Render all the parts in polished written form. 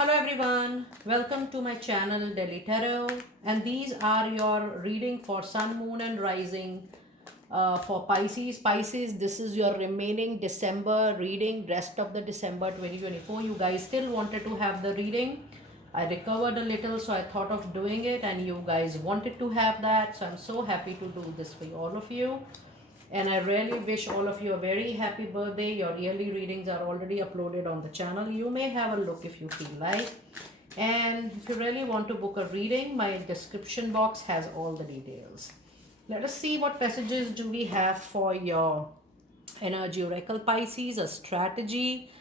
Hello everyone, welcome to my channel Delhi Tarot, and these are your reading for Sun, Moon and Rising for Pisces. Pisces, this is your remaining December reading, rest of the December 2024. You guys still wanted to have the reading. I recovered a little, so I thought of doing it, and you guys wanted to have that, so I'm so happy to do this for all of you. And I really wish all of you a very happy birthday. Your yearly readings are already uploaded on the channel. You may have a look if you feel like. And if you really want to book a reading, my description box has all the details. Let us see what messages do we have for your energy oracle Pisces, a strategy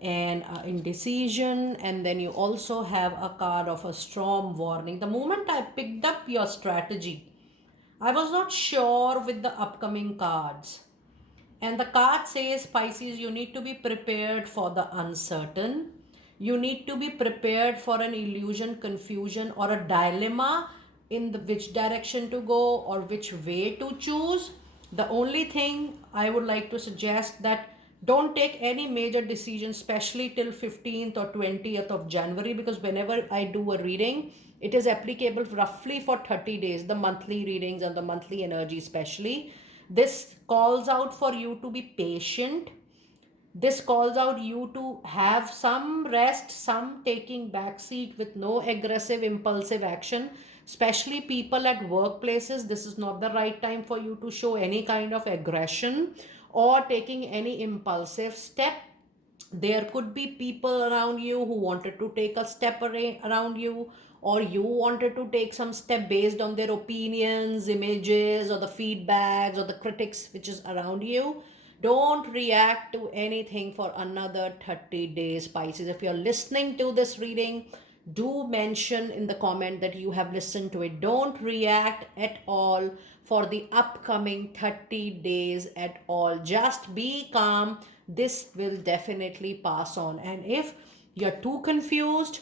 and indecision, and then you also have a card of a storm warning. The moment I picked up your strategy, I was not sure with the upcoming cards. And the card says, Pisces, you need to be prepared for the uncertain. You need to be prepared for an illusion, confusion, or a dilemma in the which direction to go or which way to choose. The only thing I would like to suggest that don't take any major decision, especially till 15th or 20th of January, because whenever I do a reading, it is applicable roughly for 30 days, the monthly readings and the monthly energy especially. This calls out for you to be patient. This calls out you to have some rest, some taking back seat with no aggressive impulsive action, especially people at workplaces. This is not the right time for you to show any kind of aggression or taking any impulsive step. There could be people around you who wanted to take a step around you, or you wanted to take some step based on their opinions, images, or the feedbacks or the critics which is around you. Don't react to anything for another 30 days, Pisces. If you're listening to this reading, do mention in the comment that you have listened to it. Don't react at all for the upcoming 30 days at all. Just be calm. This will definitely pass on. And if you're too confused,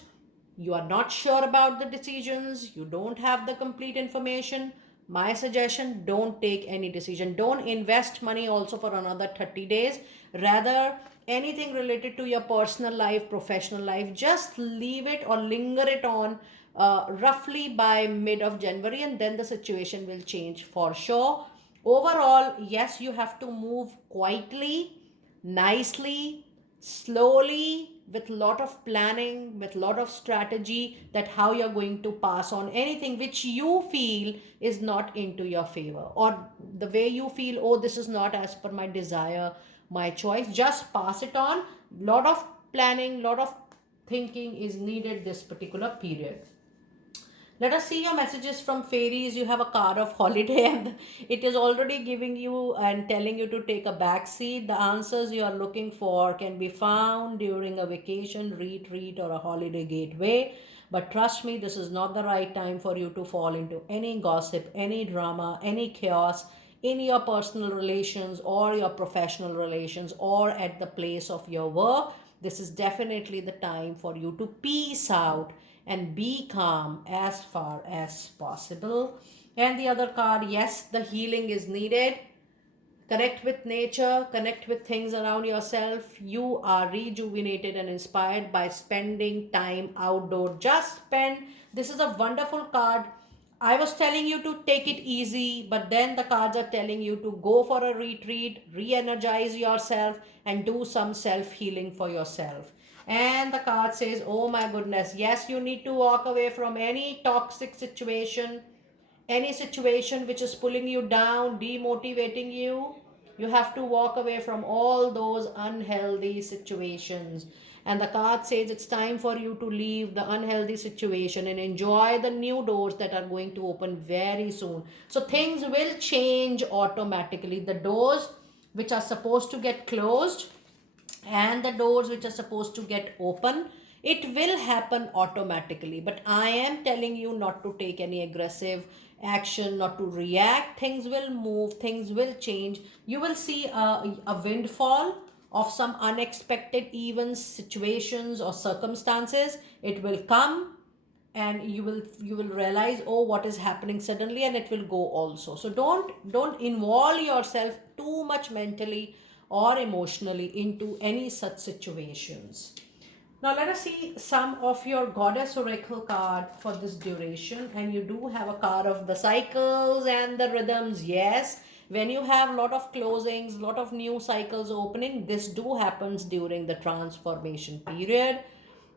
you are not sure about the decisions, you don't have the complete information, my suggestion, don't take any decision. Don't invest money also for another 30 days. Rather, anything related to your personal life, professional life, just leave it or linger it on roughly by mid of January, and then the situation will change for sure. Overall, yes, you have to move quietly, nicely, slowly, with lot of planning, with lot of strategy, that how you're going to pass on anything which you feel is not into your favor, or the way you feel, oh, this is not as per my desire, my choice. Just pass it on. Lot of planning, lot of thinking is needed this particular period. Let us see your messages from fairies. You have a card of holiday and it is already giving you and telling you to take a back seat. The answers you are looking for can be found during a vacation, retreat, or a holiday gateway. But trust me, this is not the right time for you to fall into any gossip, any drama, any chaos in your personal relations or your professional relations or at the place of your work. This is definitely the time for you to peace out and be calm as far as possible. And the other card, yes, the healing is needed. Connect with nature, connect with things around yourself. You are rejuvenated and inspired by spending time outdoor. Just spend. This is a wonderful card. I was telling you to take it easy, but then the cards are telling you to go for a retreat, re energize yourself, and do some self healing for yourself. And the card says, oh my goodness, yes, you need to walk away from any toxic situation, any situation which is pulling you down, demotivating you. You have to walk away from all those unhealthy situations. And the card says it's time for you to leave the unhealthy situation and enjoy the new doors that are going to open very soon. So things will change automatically. The doors which are supposed to get closed and the doors which are supposed to get open, it will happen automatically. But I am telling you not to take any aggressive action, not to react. Things will move, things will change. You will see a windfall of some unexpected events, situations, or circumstances. It will come, and you will realize, oh, what is happening suddenly, and it will go also. So don't involve yourself too much mentally or emotionally into any such situations. Now let us see some of your goddess oracle card for this duration. And you do have a card of the cycles and the rhythms. Yes, when you have lot of closings, lot of new cycles opening, this do happens during the transformation period.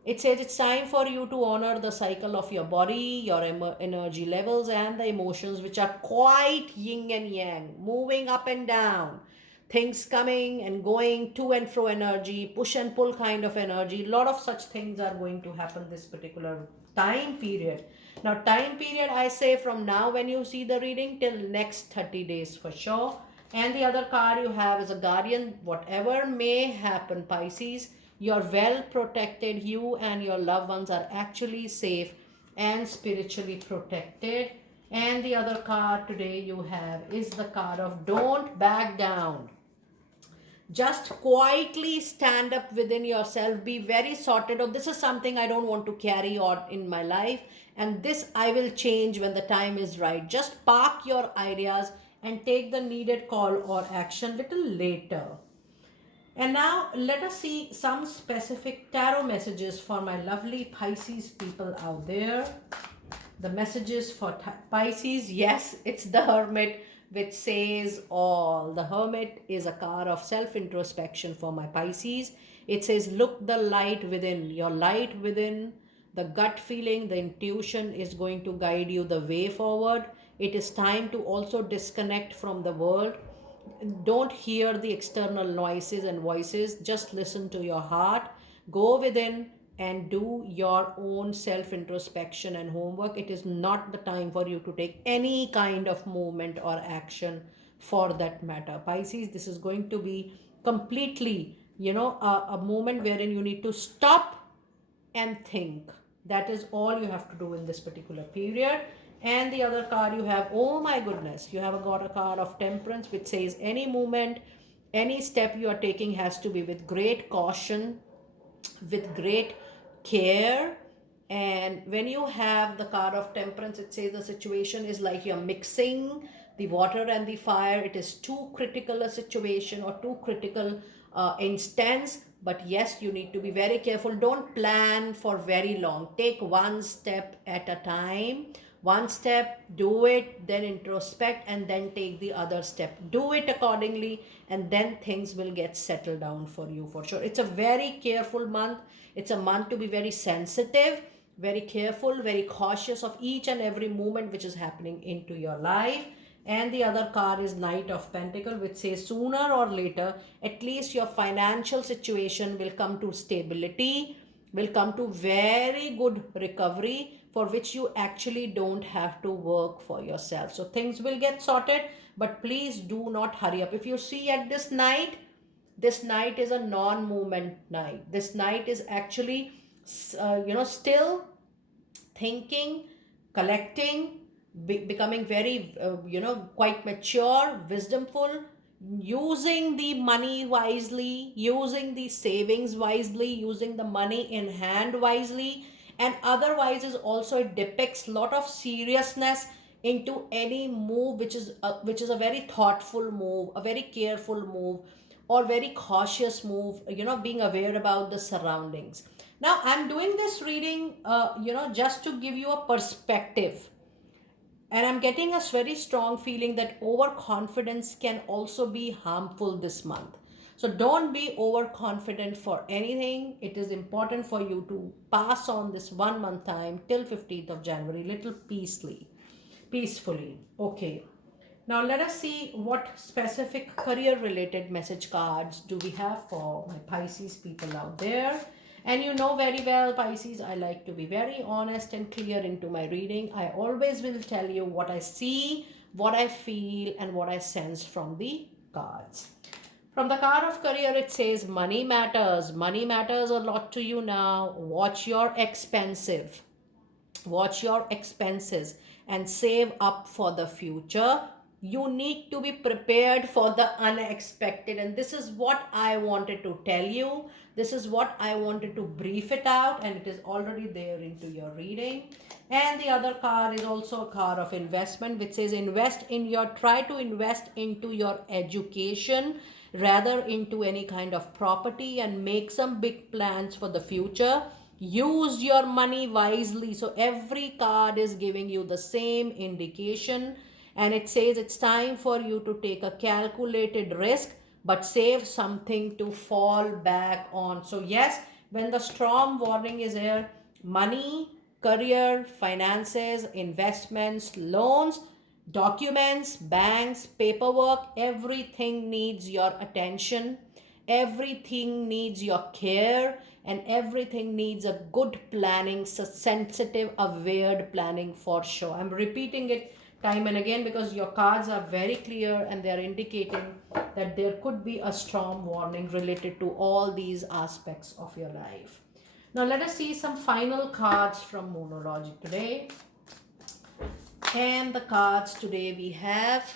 It says it's time for you to honor the cycle of your body, your energy levels, and the emotions, which are quite yin and yang, moving up and down. Things coming and going, to and fro energy, push and pull kind of energy. A lot of such things are going to happen this particular time period. Now, time period, I say from now when you see the reading till next 30 days for sure. And the other card you have is a guardian. Whatever may happen, Pisces, you're well protected. You and your loved ones are actually safe and spiritually protected. And the other card today you have is the card of don't back down. Just quietly stand up within yourself, be very sorted. Oh, this is something I don't want to carry on in my life, and this I will change when the time is right. Just park your ideas and take the needed call or action little later. And now let us see some specific tarot messages for my lovely Pisces people out there. The messages for Pisces, yes, it's the Hermit, which says all. The Hermit is a card of self introspection for my Pisces. It says, look the light within. Your light within, the gut feeling, the intuition is going to guide you the way forward. It is time to also disconnect from the world. Don't hear the external noises and voices. Just listen to your heart. Go within and do your own self introspection and homework. It is not the time for you to take any kind of movement or action for that matter. Pisces, this is going to be completely, a moment wherein you need to stop and think. That is all you have to do in this particular period. And the other card you have, oh my goodness, you have got a card of temperance, which says any movement, any step you are taking has to be with great caution, with great care. And when you have the card of temperance, it says the situation is like you're mixing the water and the fire. It is too critical a situation or too critical instance. But yes, you need to be very careful. Don't plan for very long. Take one step at a time. One step, do it, then introspect, and then take the other step. Do it accordingly, and then things will get settled down for you for sure. It's a very careful month. It's a month to be very sensitive, very careful, very cautious of each and every movement which is happening into your life. And the other card is Knight of Pentacle, which says sooner or later, at least your financial situation will come to stability, will come to very good recovery, for which you actually don't have to work for yourself. So things will get sorted, but please do not hurry up. If you see at this night is a non-movement night. This night is actually, still thinking, collecting, becoming very, quite mature, wisdomful, using the money wisely, using the savings wisely, using the money in hand wisely. And otherwise is also, it depicts lot of seriousness into any move which is a very thoughtful move, a very careful move, or very cautious move, being aware about the surroundings. Now I'm doing this reading, just to give you a perspective. And I'm getting a very strong feeling that overconfidence can also be harmful this month. So don't be overconfident for anything. It is important for you to pass on this 1 month time till 15th of January, little peacefully. Okay. Now let us see what specific career related message cards do we have for my Pisces people out there. And you know very well, Pisces, I like to be very honest and clear into my reading. I always will tell you what I see, what I feel, and what I sense from the cards. From the card of career, it says money matters. Money matters a lot to you now. Watch your expenses and save up for the future. You need to be prepared for the unexpected. And this is what I wanted to tell you. This is what I wanted to brief it out, and it is already there into your reading. And the other card is also a card of investment, which says try to invest into your education rather into any kind of property and make some big plans for the future. Use your money wisely. So every card is giving you the same indication, and it says it's time for you to take a calculated risk but save something to fall back on. So yes, when the storm warning is here, money, career, finances, investments, loans, documents, banks, paperwork, everything needs your attention, everything needs your care, and everything needs a good planning, so sensitive, aware planning for sure. I'm repeating it time and again because your cards are very clear and they are indicating that there could be a storm warning related to all these aspects of your life. Now let us see some final cards from Moonology today. And the cards today we have.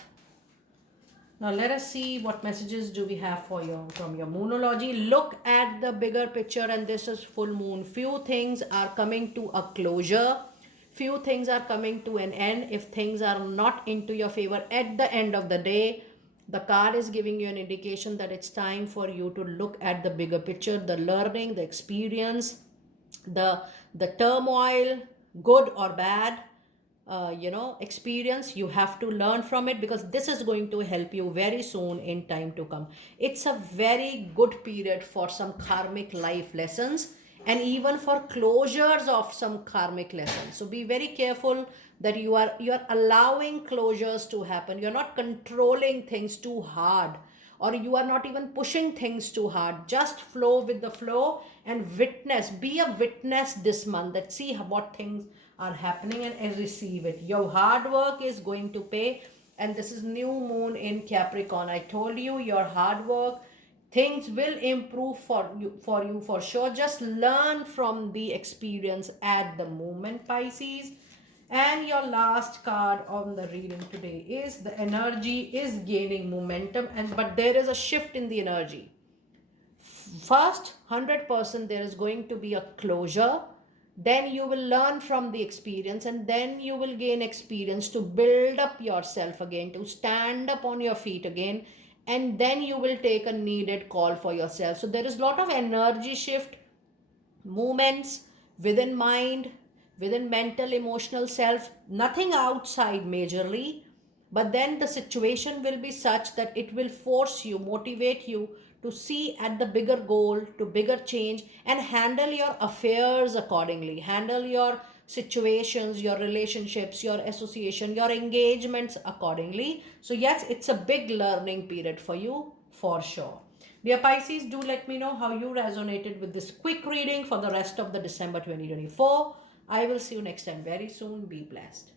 Now let us see what messages do we have for you from your Moonology. Look at the bigger picture, and this is full moon. Few things are coming to a closure. Few things are coming to an end. If things are not into your favor at the end of the day, the card is giving you an indication that it's time for you to look at the bigger picture, the learning, the experience, the turmoil, good or bad, experience. You have to learn from it because this is going to help you very soon in time to come. It's a very good period for some karmic life lessons and even for closures of some karmic lessons. So be very careful that you are allowing closures to happen. You're not controlling things too hard, or you are not even pushing things too hard. Just flow with the flow and witness. Be a witness this month, that see what things are happening, and receive it. Your hard work is going to pay, and this is new moon in Capricorn. I told you, your hard work, things will improve for you for sure. Just learn from the experience at the moment, Pisces. And your last card on the reading today is the energy is gaining momentum, and but there is a shift in the energy. First 100% there is going to be a closure, then you will learn from the experience, and then you will gain experience to build up yourself again, to stand up on your feet again, and then you will take a needed call for yourself. So there is a lot of energy shift movements within mind, within mental, emotional self, nothing outside majorly. But then the situation will be such that it will force you, motivate you to see at the bigger goal, to bigger change, and handle your affairs accordingly. Handle your situations, your relationships, your association, your engagements accordingly. So, yes, it's a big learning period for you for sure. Dear Pisces, do let me know how you resonated with this quick reading for the rest of the December 2024. I will see you next time very soon. Be blessed.